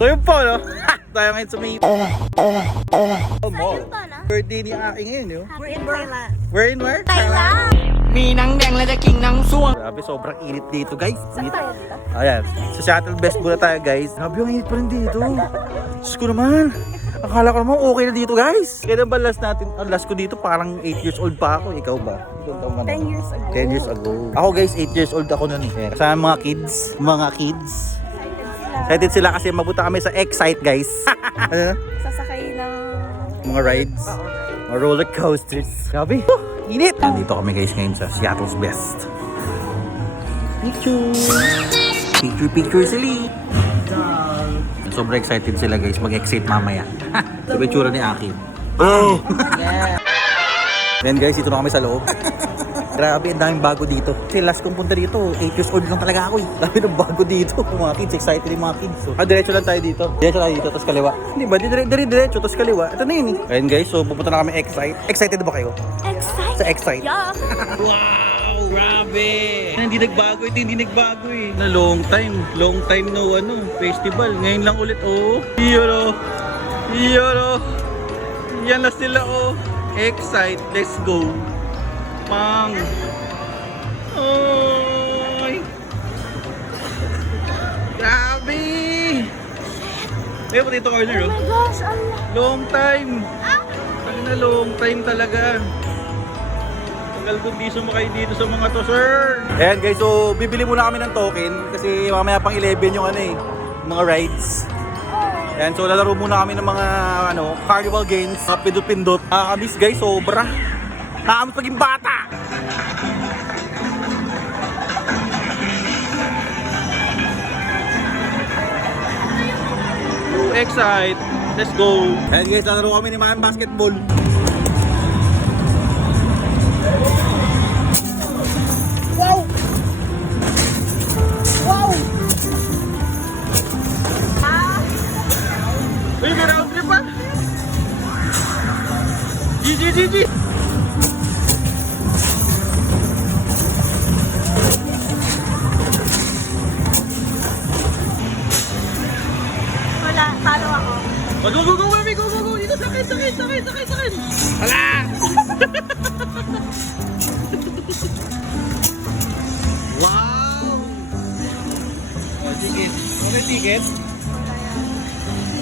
So yun po, no? Tayo ngayon sa may mall. Birthday ni Aki ngayon, no? We're in Thailand. We're in where? Thailand! Mi nang deng la the king ng suwang. Grabe, sobrang init dito, guys. Saan tayo dito? Ayan, sa Shuttle Best muna tayo, guys. Grabe yung init pa rin dito. Diyos ko naman. Akala ko naman okay na dito, guys. Kailan ba last natin? Last ko dito parang 8 years old pa ako. Ikaw ba? 10 years ago. 10 years ago. Ako, guys, 8 years old ako nun. Eh. Kasama mga kids. Mga kids. Excited sila kasi mabuta kami sa Excite, guys. Ano? Sasakay ng... Mga rides. Mga roller coasters. Grabe. Init. Dito kami, guys, ngayon sa Seattle's Best. Picture. Picture sila. Sobrang excited sila, guys. Mag-excite mamaya. Sabi yung tsura ni Aki. Oh! Then, guys, dito na kami sa loob. Grabe, ang daming bago dito. Kasi last kong punta dito, 8 years old lang talaga ako eh. Dami ng bago dito. Mga kids, excited yung mga kids. So, diretso lang tayo dito. Diretso tayo dito, tapos kaliwa. Hindi ba? Diretso, tapos kaliwa. Ito na yun eh. Ayun guys, so pupunta na kami Excite. Excited ba kayo? Excited? Sa Excite? Yeah! Wow! Grabe! Hindi nagbago ito, hindi nagbago eh. Na long time no festival. Ngayon lang ulit, oh. Yoro! Yan na sila, oh. Excite, let's go. Pang! Oy! Grabe! May pa dito corner, Oh my gosh, Allah! Long time! Long time talaga. Tagal kong di sumakay dito sa mga to, sir. Ayan guys, so bibili muna kami ng token kasi mamaya pang 11 yung mga rides. Ayan, so lalaro muna kami ng mga carnival games, mga pindot-pindot. Nakakamiss guys, sobra. Nakakamiss paging bata. Excite. Let's go. Ayan guys, lalaro kami ni Mayan Basketball. Wow! Wow! Uy, may round trip pa! GG! Wala, talo ako. Go, mami! Go! Dito, sakit! Hala! Wow! Oh, ticket. Okay, ticket?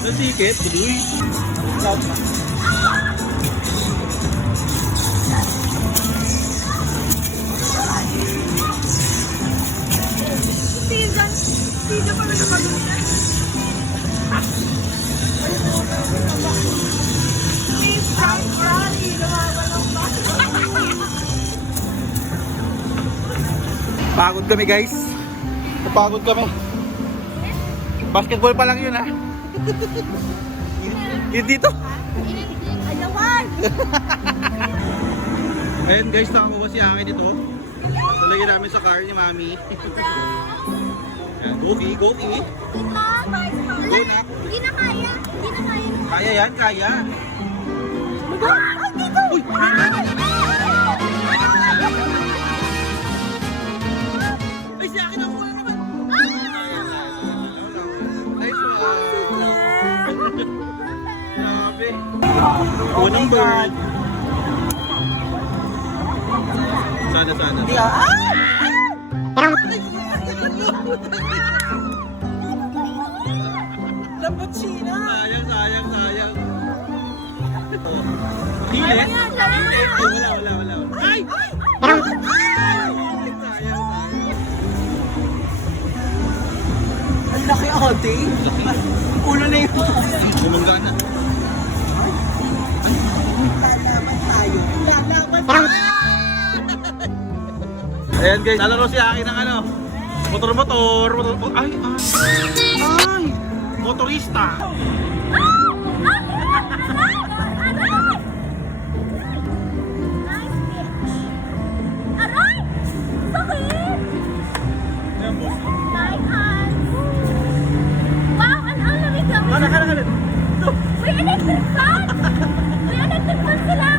The ticket? Tuloy. Loud na. Tingin dyan. Tingin pa rin na mag-ulan. Please, Rally. Lumabalong ba? Pagod kami guys. Napagod kami. Basketball pa lang yun ha. Yun dito. Ayawan! Ayan guys, nakakuha si Aki dito. Talagyan namin sa car ni Mami. Ayan, go. Hindi na kaya. Kaya yan, kaya. Ay, dito! Uy! Ay, si Aki nakuha naman. Nice one. Grabe. Unang bird. Sana. Hindi ah! Lapuchina! Sayang. Hilit? Wala. Ay! Sayang. Ang laki ate. Ulo na yun. Bumangga na. Ayan guys, lalaro si Aki ng motor. Ay! Motorista. Aray! Sakit! Ayan boss. Nine hands! Wow! Ang lamig kami! Hala. May electric fan! Sila!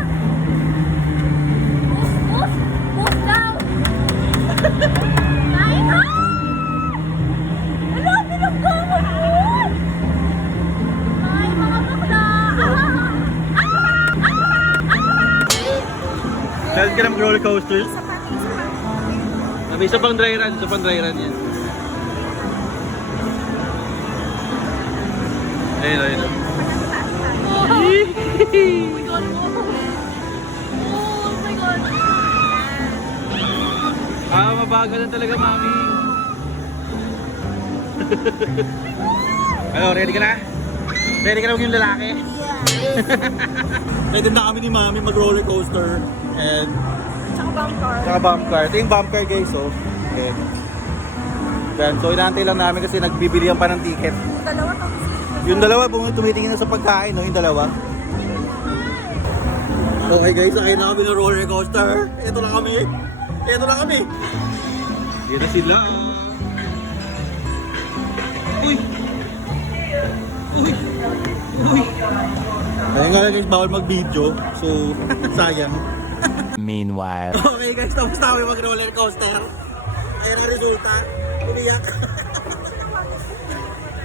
Push down! Nine hands! Ano? Pinagkaman yun! Saan ka na mag-roller coasters? May isa pang dry run. Isa pang dry run yan. Ayun, ayun. Oh my God. Oh my God. Mabagal lang talaga, mami. Ano, ready ka na? Ready ka na maging lalaki? Ready na kami ni mami mag-roller coaster. And Tsaka bump bump car. car. Ito yung bump car guys, oh. Okay. Yan. So inaantay lang namin kasi nagbibilihan pa ng ticket. Dalawa to. Yung dalawa, tumitingin na sa pagkain, no? Yung dalawa. Okay guys, sakay na kami ng roller coaster. Ito na kami. Ito na kami. Yan na sila. Uy! Uy! Uy! Ayun nga lang guys, bawal mag-video. So, sayang. Meanwhile. Okay guys, tapos na kami mag-roller coaster. Ayun ang resulta. Umiyak.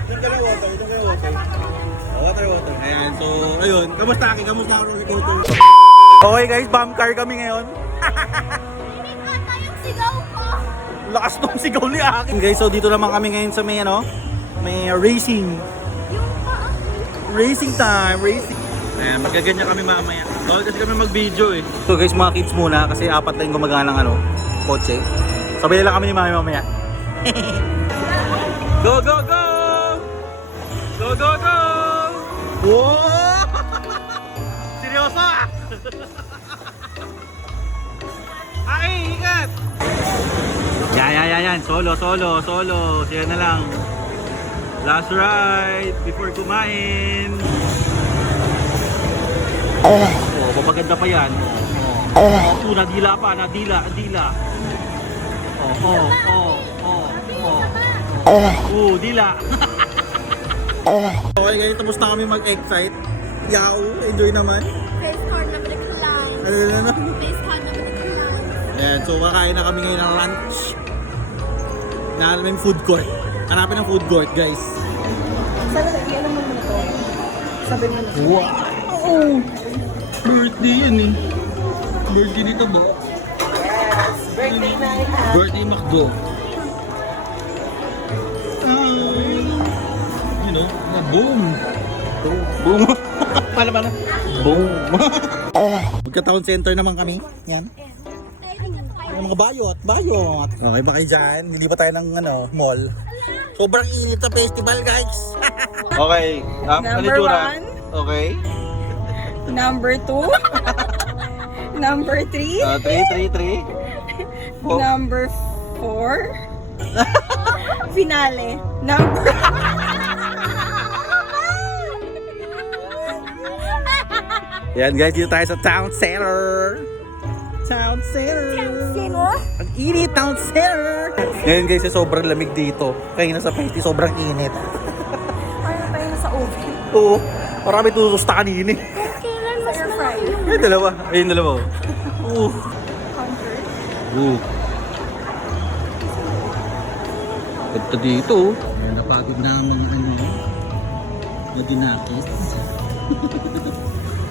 Yung ka na water, yung ka na water. Water. Ayan, so, ayun. Kamusta akin? Kamusta ako roller coaster? Okay guys, bump car kami ngayon. Hindi ata yung sigaw ko. Lakas tong sigaw ni akin. Guys, so dito naman kami ngayon sa may may racing. Yung paa. Racing time, racing. Ayan, magkaganyan kami mamaya. Bawal kasi kami mag-video eh. So guys, mga kids muna kasi 4 na yung gumagana ng kotse. Sabay lang kami ni mami mamaya. Go, go, go! Go, go, go! Wow! Seryoso ah! Ay, ikat! Yan. Solo. Siya na lang. Last ride before kumain. Oh, papaganda pa yan. Oh, nadila pa. Dila. Okay guys, tapos na kami mag-excite. Yaw, enjoy naman. Face card na pinagkalaan. Ano? Face card na pinagkalaan. Ayan, so kakain na kami ngayon ng lunch. Na may food court. Hanapin ng food court, guys. Sana ano mo muna to? Sabi mo na. Wow! Birthday yan eh. Birthday nito ba? Yes! Birthday na ha! Birthday McDo. You know, boom! Boom! Paano? Boom! Magka-town center naman kami. Yan. Yung mga bayot. Okay ba kayo dyan? Hindi ba tayo ng mall? Sobrang init sa festival, guys. Okay. Number 1. Okay. Number 2. Number 3. 3. Number 4. Finale. Number... Yan guys, dito tayo sa town center. Ang init, town center. Ngayon guys, sobrang lamig dito. Kaya nasa festi, sobrang init. Parang tayo na sa oven. Oo, marami tutusta kanina eh. Kailan mas Air fry. Ayun, dalawa. Oo. Ganda dito. Napagod na ang mga na dinakis.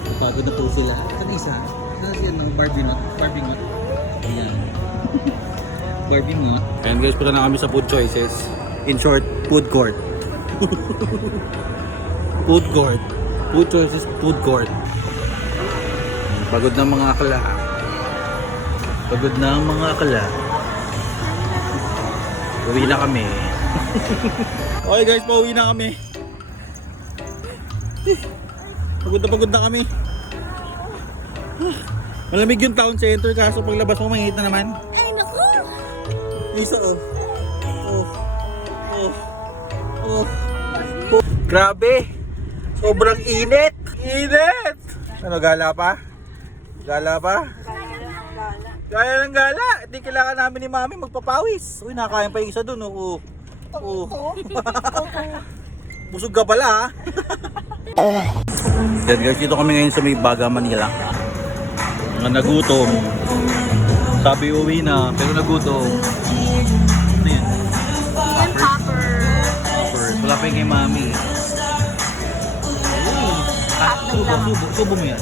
Napagod na po sila. Saan isa? Saan siya Barbie Knot? Ayan. Barbie Knot. Ayan guys, punta na kami sa food choices. In short, food court. Food choices, food court. Pagod na mga akla. Uwi na kami. Okay guys, pauwi na kami. Pagod na kami. Malamig yung town center kaso paglabas mo mainit na naman. Ay, naku! Isa Grabe! Sobrang init! Ano, gala pa? Gala ng gala! Hindi kailangan namin ni mami magpapawis. Uy, nakakain pa yung isa dun. Busog ka pala ha? Yan guys, dito kami ngayon sa may Baga, Manila. Mga nagutom. Sabi uwi na, pero nagutom. Ano yan? Chicken popper. Wala pa yung kay mami. Subo mo yan.